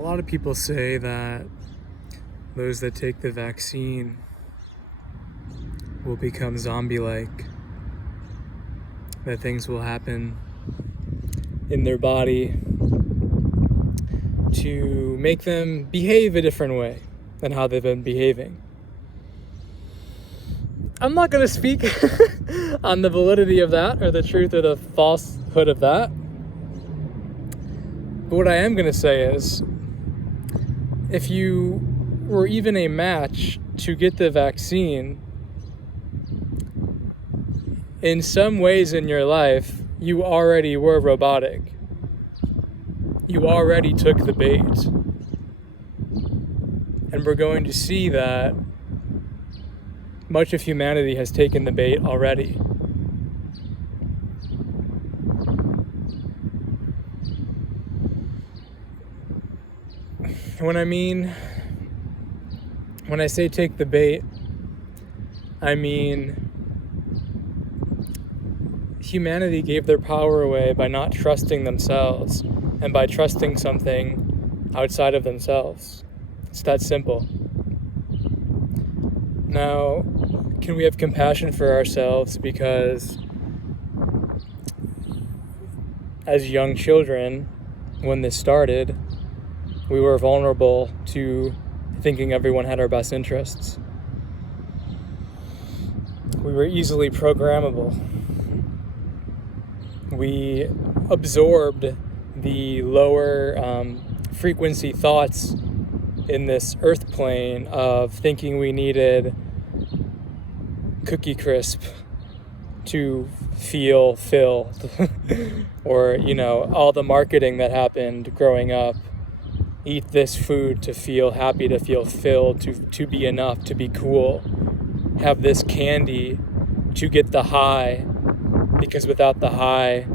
A lot of people say that those that take the vaccine will become zombie-like, that things will happen in their body to make them behave a different way than how they've been behaving. I'm not going to speak on the validity of that or the truth or the falsehood of that. But what I am going to say is, if you were even a match to get the vaccine, in some ways in your life, you already were robotic. You already took the bait. And we're going to see that much of humanity has taken the bait already. When I say take the bait, I mean humanity gave their power away by not trusting themselves and by trusting something outside of themselves. It's that simple. Now, can we have compassion for ourselves because as young children, when this started, we were vulnerable to thinking everyone had our best interests. We were easily programmable. We absorbed the lower frequency thoughts in this earth plane of thinking we needed Cookie Crisp to feel filled or, all the marketing that happened growing up. Eat this food to feel happy, to feel filled, to be enough, to be cool. Have this candy to get the high, because without the high,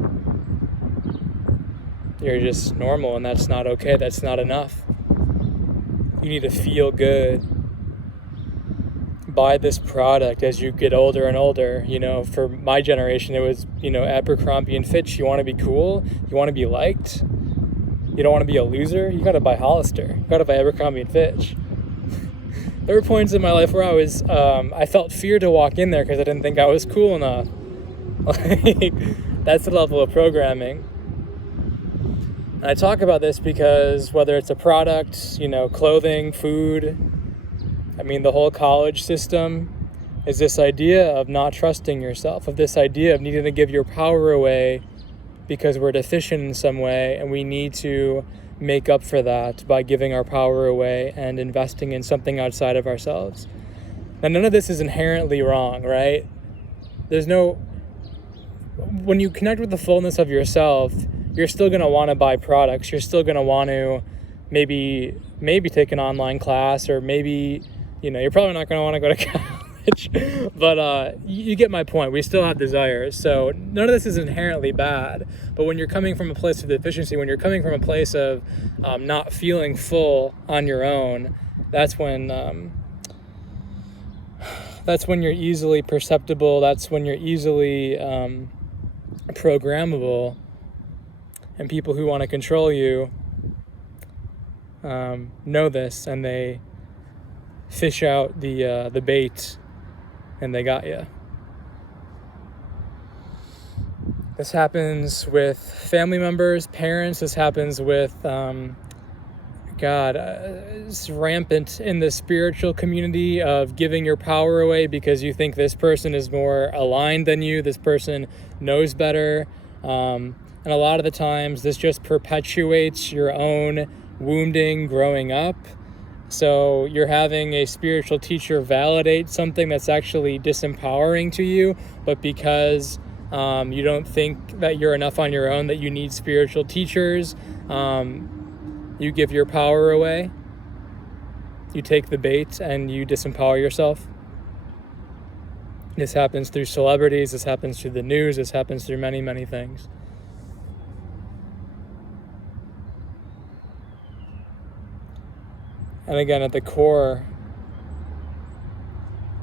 you're just normal, and that's not okay. That's not enough. You need to feel good. Buy this product as you get older and older. For my generation, it was, Abercrombie and Fitch. You want to be cool? You want to be liked? You don't want to be a loser? You got to buy Hollister. You got to buy Abercrombie and Fitch. There were points in my life where I felt fear to walk in there because I didn't think I was cool enough. That's the level of programming. And I talk about this because whether it's a product, clothing, food, the whole college system is this idea of not trusting yourself, of this idea of needing to give your power away because we're deficient in some way, and we need to make up for that by giving our power away and investing in something outside of ourselves. Now, none of this is inherently wrong, right? When you connect with the fullness of yourself, you're still going to want to buy products. You're still going to want to maybe take an online class, or maybe, you're probably not going to want to go to college, but you get my point. We still have desires. So none of this is inherently bad. But when you're coming from a place of deficiency, when you're coming from a place of not feeling full on your own, that's when you're easily perceptible. That's when you're easily programmable. And people who want to control you know this, and they fish out the bait, and they got you. This happens with family members, parents. This happens with it's rampant in the spiritual community of giving your power away because you think this person is more aligned than you. This person knows better. And a lot of the times this just perpetuates your own wounding growing up. So you're having a spiritual teacher validate something that's actually disempowering to you, but because you don't think that you're enough on your own, that you need spiritual teachers, you give your power away. You take the bait and you disempower yourself. This happens through celebrities. This happens through the news. This happens through many, many things. And again, at the core,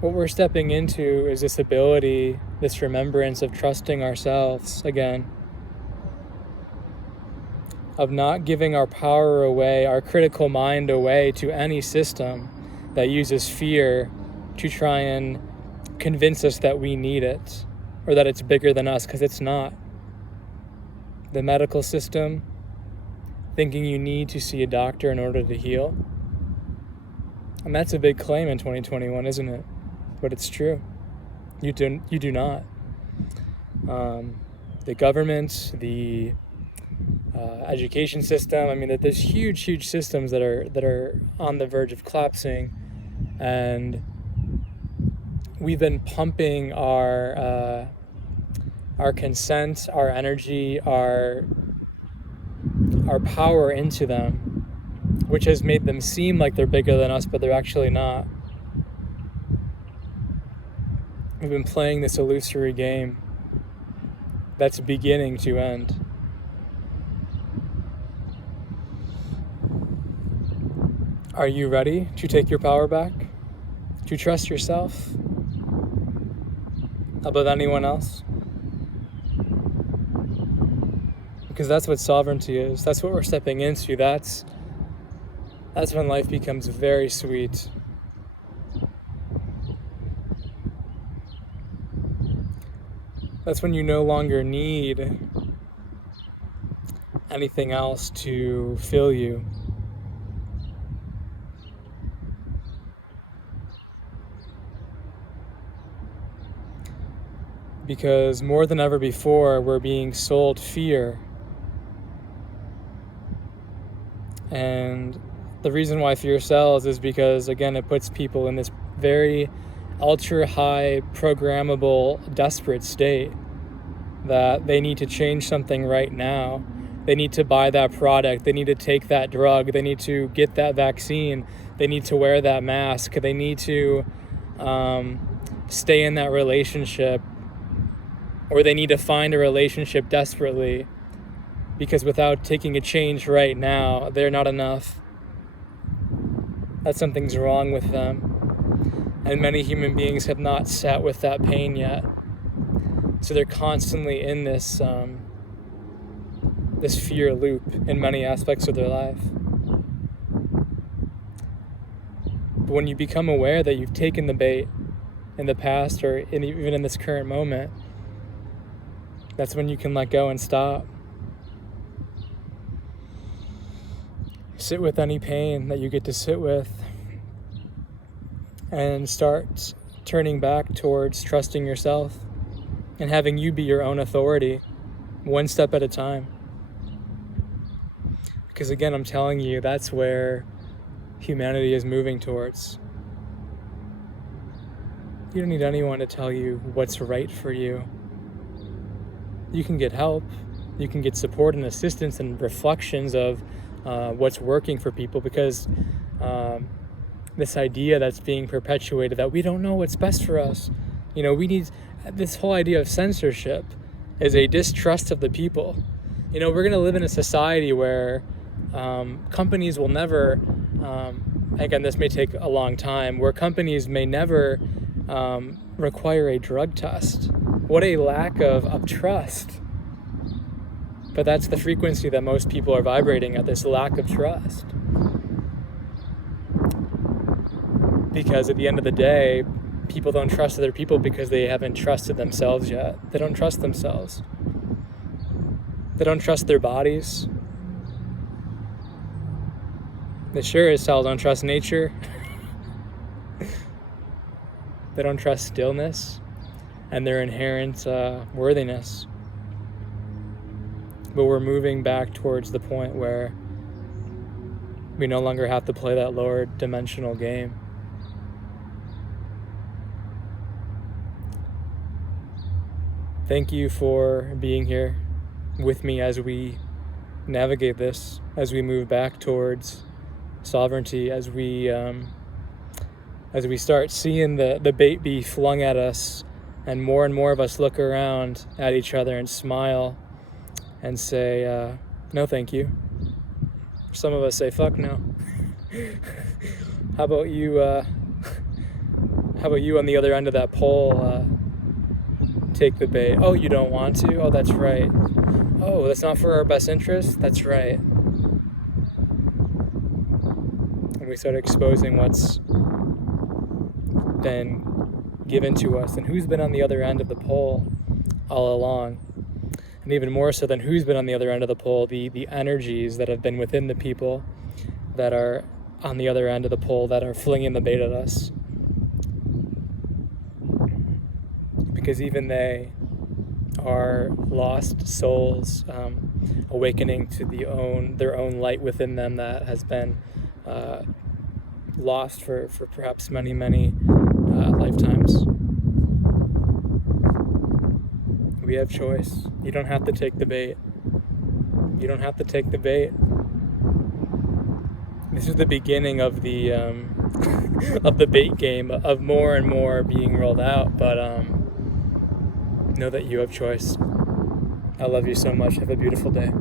what we're stepping into is this ability, this remembrance of trusting ourselves again. of not giving our power away, our critical mind away to any system that uses fear to try and convince us that we need it or that it's bigger than us, because it's not. The medical system, thinking you need to see a doctor in order to heal. And that's a big claim in 2021, isn't it? But it's true. You do not. The government, the education system. I mean, there's huge systems that are on the verge of collapsing, and we've been pumping our consent, our energy, our power into them, which has made them seem like they're bigger than us, but they're actually not. We've been playing this illusory game that's beginning to end. Are you ready to take your power back? To trust yourself above anyone else? Because that's what sovereignty is. That's what we're stepping into. That's when life becomes very sweet. That's when you no longer need anything else to fill you. Because more than ever before, we're being sold fear. And the reason why fear sells is because, again, it puts people in this very ultra high programmable desperate state that they need to change something right now. They need to buy that product, they need to take that drug, they need to get that vaccine, they need to wear that mask, they need to stay in that relationship, or they need to find a relationship desperately, because without taking a change right now, they're not enough. That something's wrong with them. And many human beings have not sat with that pain yet. So they're constantly in this fear loop in many aspects of their life. But when you become aware that you've taken the bait in the past, or even in this current moment, that's when you can let go and stop. Sit with any pain that you get to sit with, and start turning back towards trusting yourself and having you be your own authority, one step at a time. Because again, I'm telling you, that's where humanity is moving towards. You don't need anyone to tell you what's right for you. You can get help, you can get support and assistance and reflections of what's working for people, because this idea that's being perpetuated that we don't know what's best for us. You know, we need this whole idea of censorship is a distrust of the people. You know, we're going to live in a society where companies will never, again, this may take a long time, where companies may never require a drug test. What a lack of trust. But that's the frequency that most people are vibrating at, this lack of trust. Because at the end of the day, people don't trust other people because they haven't trusted themselves yet. They don't trust themselves. They don't trust their bodies. They sure as hell don't trust nature. They don't trust stillness and their inherent worthiness. But we're moving back towards the point where we no longer have to play that lower dimensional game. Thank you for being here with me as we navigate this, as we move back towards sovereignty, as we start seeing the bait be flung at us, and more of us look around at each other and smile and say, no thank you. Some of us say, fuck no. How about you on the other end of that pole, take the bait? Oh, you don't want to? Oh, that's right. oh, that's not for our best interest? That's right. And we start exposing what's been given to us and who's been on the other end of the pole all along. And even more so than who's been on the other end of the pole, the energies that have been within the people that are on the other end of the pole that are flinging the bait at us. Because even they are lost souls, awakening to their own light within them that has been lost for perhaps many lifetimes. We have choice. You don't have to take the bait. You don't have to take the bait. This is the beginning of the of the bait game, of more and more being rolled out. But know that you have choice. I love you so much. Have a beautiful day.